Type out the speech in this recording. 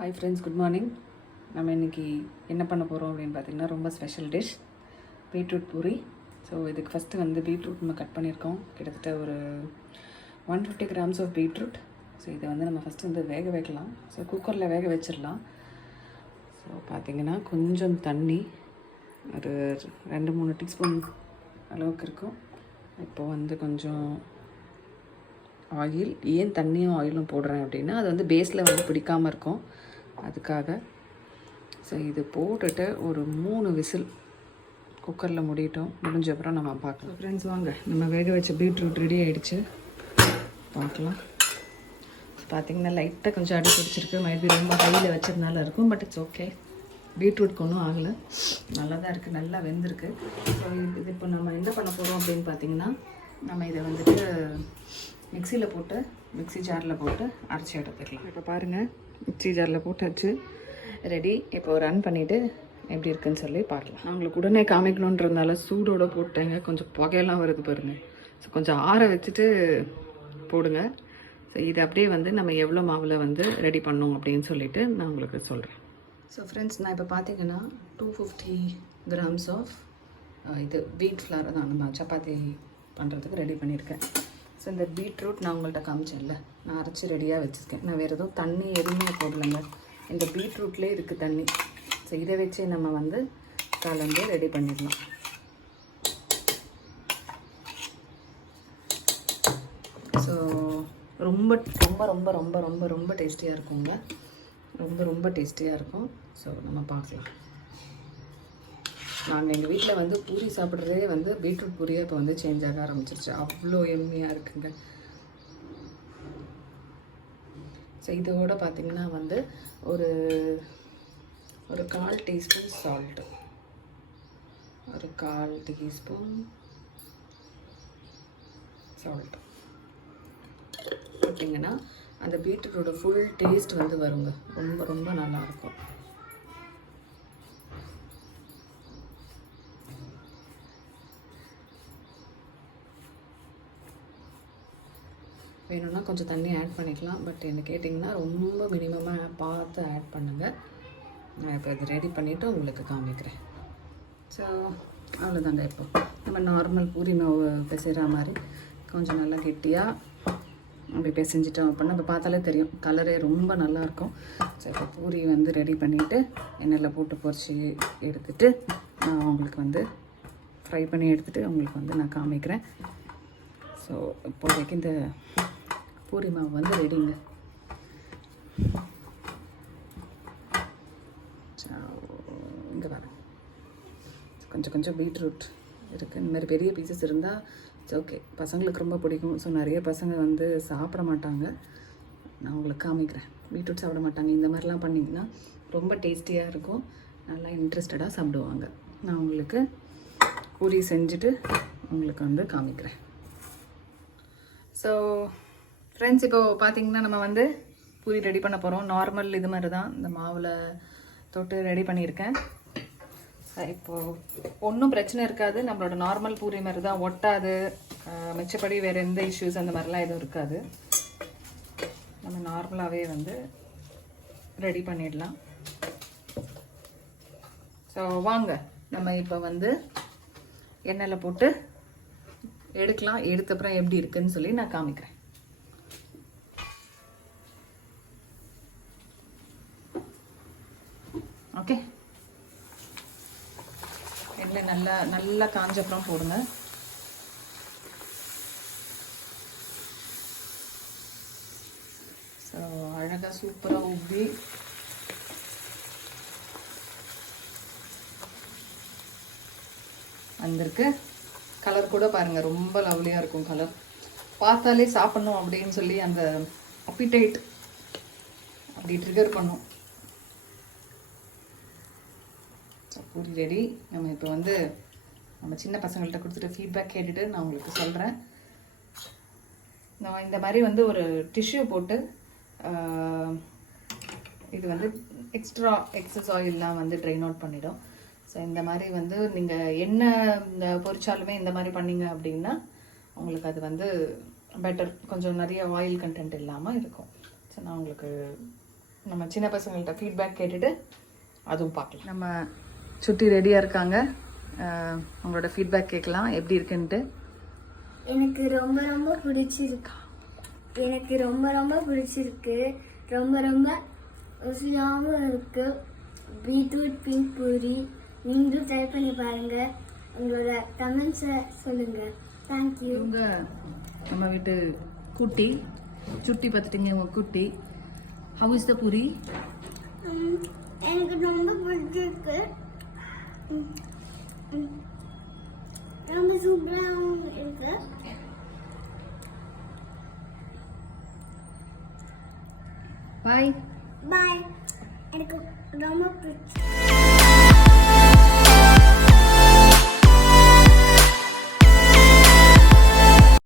Hi friends, good morning. நம்ம இன்றைக்கி என்ன பண்ண போகிறோம் அப்படின்னு பார்த்திங்கன்னா, ரொம்ப special dish beetroot puri. So இதுக்கு ஃபஸ்ட்டு வந்து பீட்ரூட் நம்ம கட் பண்ணியிருக்கோம். கிட்டத்தட்ட ஒரு 150 கிராம்ஸ் ஆஃப் பீட்ரூட். ஸோ இதை வந்து நம்ம ஃபஸ்ட்டு வந்து வேக வைக்கலாம். ஸோ குக்கரில் வேக வச்சிடலாம். ஸோ பார்த்திங்கன்னா கொஞ்சம் தண்ணி, ஒரு 2-3 டீஸ்பூன் அளவுக்கு இருக்கும். இப்போது வந்து கொஞ்சம் ஆயில். ஏன் தண்ணியும் ஆயிலும் போடுறேன் அப்படின்னா, அது வந்து பேஸில் வந்து பிடிக்காமல் இருக்கும், அதுக்காக. ஸோ இது போட்டுட்டு ஒரு 3 விசில் குக்கரில் முடிஞ்ச அப்புறம் நம்ம பார்க்கலாம். ஃப்ரெண்ட்ஸ் வாங்க, நம்ம வேக வச்ச பீட்ரூட் ரெடி ஆகிடுச்சு, பார்க்கலாம். பார்த்திங்கன்னா லைட்டாக கொஞ்சம் அடி பிடிச்சிருக்கு. மைபி ரொம்ப ஹையில் வச்சதுனால இருக்கும், பட் இட்ஸ் ஓகே. பீட்ரூட்க்கு ஒன்றும் ஆகலை, நல்லா தான் இருக்குது, நல்லா வெந்திருக்கு. ஸோ இது இப்போ நம்ம என்ன பண்ண போகிறோம் அப்படின்னு பார்த்திங்கன்னா, நம்ம இதை வந்துட்டு மிக்சியில் போட்டு மிக்சி ஜாரில் போட்டு அரைச்சி எடுத்துக்கலாம். இப்போ பாருங்கள், மிக்சி ஜாரில் போட்டாச்சு, ரெடி. இப்போ ரன் பண்ணிவிட்டு எப்படி இருக்குன்னு சொல்லி பார்க்கலாம். நான் உங்களுக்கு உடனே காமிக்கணுன்றதுனால சூடோடு போட்டேங்க. கொஞ்சம் புகையெல்லாம் வருது பாருங்கள். ஸோ கொஞ்சம் ஆற வச்சுட்டு போடுங்க. ஸோ இது அப்படியே வந்து நம்ம எவ்வளோ மாவில் வந்து ரெடி பண்ணோம் அப்படின்னு சொல்லிவிட்டு நான் உங்களுக்கு சொல்கிறேன். ஸோ ஃப்ரெண்ட்ஸ், நான் இப்போ பார்த்தீங்கன்னா 250 கிராம்ஸ் ஆஃப் இது வீட் ஃப்ளார் தான் நம்ம சப்பாத்தி பண்ணுறதுக்கு ரெடி பண்ணியிருக்கேன். ஸோ இந்த பீட்ரூட் நான் உங்கள்கிட்ட காமிச்சேன்ல, நான் அரைச்சி ரெடியாக வச்சுருக்கேன். நான் வேறு எதுவும் தண்ணி எதுவுமே போடலைங்க, இந்த பீட்ரூட்லேயே இருக்குது தண்ணி. ஸோ இதை வச்சு நம்ம வந்து கலந்து ரெடி பண்ணிடலாம். ஸோ ரொம்ப ரொம்ப ரொம்ப ரொம்ப ரொம்ப ரொம்ப டேஸ்டியாக இருக்குங்க, ரொம்ப ரொம்ப டேஸ்டியாக இருக்கும். ஸோ நம்ம பார்க்கலாம். நாங்கள் எங்கள் வீட்டில் வந்து பூரி சாப்பிட்றதே வந்து பீட்ரூட் பூரியாக இப்போ வந்து சேஞ்ச் ஆக ஆரம்பிச்சிருச்சு. அவ்வளோ எம்மியாக இருக்குங்க. ஸோ இதோட பார்த்திங்கன்னா வந்து ஒரு 1/4 டீஸ்பூன் சால்ட்டு, ஒரு 1/4 டீஸ்பூன் சால்ட் பார்த்திங்கன்னா அந்த பீட்ரூட்டோட ஃபுல் டேஸ்ட் வந்து வருங்க. ரொம்ப ரொம்ப நல்லாயிருக்கும். வேணும்னா கொஞ்சம் தண்ணி ஆட் பண்ணிக்கலாம், பட் என்ன கேட்டிங்கன்னா ரொம்ப மினிமமாக பார்த்து ஆட் பண்ணுங்கள். நான் இப்போ இது ரெடி பண்ணிவிட்டு உங்களுக்கு காமிக்கிறேன். ஸோ அவ்வளோதாங்க. இப்போ நம்ம நார்மல் பூரி மாவு பிசைகிற மாதிரி கொஞ்சம் நல்லா கெட்டியாக அப்படி பிசைஞ்சிட்டோம் அப்படின்னா இப்போ பார்த்தாலே தெரியும், கலரே ரொம்ப நல்லாயிருக்கும். ஸோ இப்போ பூரி வந்து ரெடி பண்ணிவிட்டு எண்ணெயில் போட்டு பொரிச்சு எடுத்துகிட்டு நான் உங்களுக்கு வந்து ஃப்ரை பண்ணி எடுத்துகிட்டு உங்களுக்கு வந்து நான் காமிக்கிறேன். ஸோ இப்போதைக்கு இந்த பூரி மாவு வந்து ரெடிங்க. இங்கே வர கொஞ்சம் கொஞ்சம் பீட்ரூட் இருக்குது. இந்த மாதிரி பெரிய பீசஸ் இருந்தால் இட்ஸ் ஓகே, பசங்களுக்கு ரொம்ப பிடிக்கும். ஸோ நிறைய பசங்க வந்து சாப்பிட மாட்டாங்க. நான் உங்களுக்கு காமிக்கிறேன். பீட்ரூட் சாப்பிட மாட்டாங்க. இந்த மாதிரிலாம் பண்ணிங்கன்னா ரொம்ப டேஸ்டியாக இருக்கும், நல்லா இன்ட்ரெஸ்டடாக சாப்பிடுவாங்க. நான் உங்களுக்கு பூரி செஞ்சுட்டு உங்களுக்கு வந்து காமிக்கிறேன். ஸோ ஃப்ரெண்ட்ஸ், இப்போது பார்த்திங்கன்னா நம்ம வந்து பூரி ரெடி பண்ண போகிறோம். நார்மல் இது மாதிரி தான் இந்த மாவில் தொட்டு ரெடி பண்ணியிருக்கேன். இப்போது ஒன்றும் பிரச்சனை இருக்காது, நம்மளோட நார்மல் பூரி மாதிரி தான், ஒட்டாது. மிச்சப்படி வேறு எந்த இஷ்யூஸ் அந்த மாதிரிலாம் எதுவும் இருக்காது. நம்ம நார்மலாகவே வந்து ரெடி பண்ணிடலாம். ஸோ வாங்க, நம்ம இப்போ வந்து எண்ணெயில் போட்டு எடுக்கலாம். எடுத்தப்புறம் எப்படி இருக்குன்னு சொல்லி நான் காமிக்கிறேன். ஓகே, எண்ணெய் நல்லா நல்லா காஞ்சப்புறம் போடுங்க. ஸோ அழகாக சூப்பராக உப்பி வந்திருக்கு. கலர் கூட பாருங்கள், ரொம்ப லவ்லியாக இருக்கும். கலர் பார்த்தாலே சாப்பிட்ணும் அப்படின்னு சொல்லி அந்த அப்பிடைட் அப்படி ட்ரிகர் பண்ணும். பூரி ரெடி. நம்ம இப்போ வந்து நம்ம சின்ன பசங்கள்கிட்ட கொடுத்துட்டு ஃபீட்பேக் கேட்டுட்டு நான் உங்களுக்கு சொல்கிறேன். நான் இந்த மாதிரி வந்து ஒரு டிஷ்யூ போட்டு இது வந்து எக்ஸஸ் ஆயிலெலாம் வந்து ட்ரைன் அவுட் பண்ணிடும். ஸோ இந்த மாதிரி வந்து நீங்கள் என்ன பொரிச்சாலுமே இந்த மாதிரி பண்ணிங்க அப்படின்னா உங்களுக்கு அது வந்து பெட்டர், கொஞ்சம் நிறைய ஆயில் கண்டென்ட் இல்லாமல் இருக்கும். ஸோ நான் உங்களுக்கு நம்ம சின்ன பசங்கள்கிட்ட ஃபீட்பேக் கேட்டுட்டு அதுவும் பார்க்கலாம். நம்ம சுட்டி ரெடியாக இருக்காங்க. உங்களோட ஃபீட்பேக் கேட்கலாம் எப்படி இருக்குன்ட்டு. எனக்கு ரொம்ப ரொம்ப பிடிச்சிருக்கு. ரொம்ப ருசியாகவும் இருக்கு. பீட்ரூட் பிங்க் பூரி நீங்களும் ட்ரை பண்ணி பாருங்க. உங்களோட கமெண்ட்ஸை சொல்லுங்க. தேங்க்யூ. நம்ம வீட்டு குட்டி சுட்டி பார்த்துட்டீங்க. உங்க குட்டி ஹவ் இஸ் த பூரி? எனக்கு ரொம்ப பிடிச்சிருக்கு. ரொம்ப சூப்பராகவும் இருக்கு. பாய் பாய். எனக்கு ரொம்ப பிடிச்சி